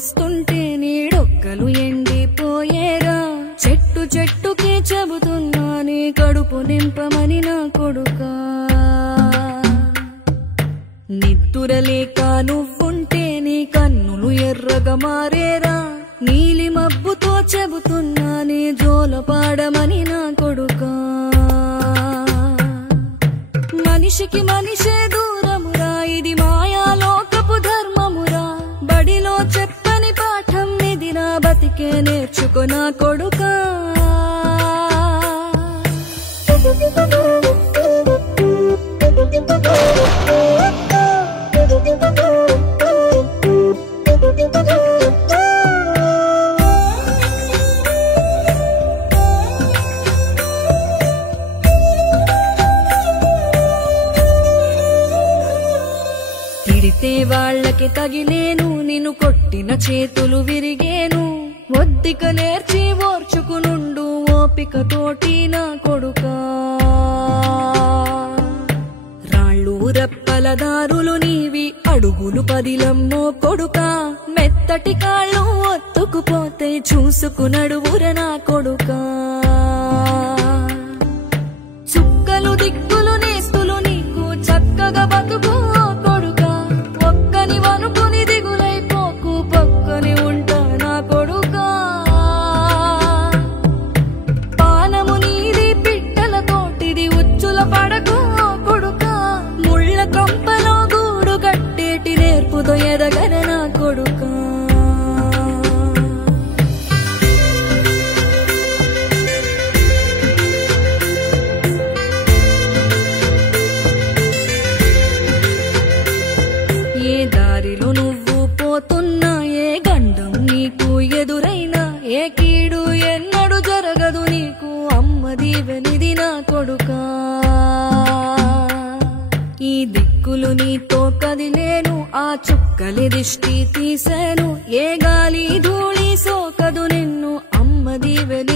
వస్తుంటే నీడొక్కలు ఎండిపోయేరా చెట్టు చెట్టుకే చెబుతున్నా నీ కడుపు నింపమని నా కొడుకా నిద్దురలేక నువ్వుంటే నీ కన్నులు ఎర్రగా మారేరా నీలి మబ్బుతో చెబుతున్నా నీ జోలపాడమని నా కొడుకా మనిషికి మనిషే దూరమురా ఇది మాయాలోకపు ధర్మమురా బడిలో చెప్పని పాఠం ఇది నా బతికే నేర్చుకో నా కొడుకా తిడితే వాళ్ళకి తగిలేను నిన్ను కొట్టిన చేతులు విరిగేను ఒద్దిక నేర్చి ఓర్చుకునుండు ఓపికతోటి నా కొడుకా రాళ్ళు రెప్పల దారులు నీవి అడుగులు పదిలమ్మో కొడుకా మెత్తటి కాళ్ళు ఒత్తుకుపోతే చూసుకునడువుర నా కొడుకా చుక్కలు దిక్కులు నేస్తులు నీకు చక్కగా బతుకు కొడుకా ఒక్కని వనుకుని దిగులైపోకు పక్కని ఉంటా నా కొడుకా పానము నీది పిట్టల తోటిది ఉచ్చుల పడకు కొడుకా ముళ్ళ కంపలో గూడు కట్టేటి నేర్పుతో ఎదగర నా కొడుకా ఏ దారిలో నువ్వు పోతున్నా ఏ గండం నీకు ఎదురైనా ఏ కీడు ఎన్నడు జరగదు నీకు అమ్మ దీవెనిది నా కొడుకా ఈ దిక్కులు నీతో కదిలేను ఆ చుక్కలి దిష్టి తీసాను ఏ గాలి ధూళి సోకదు నిన్ను అమ్మ దీవెని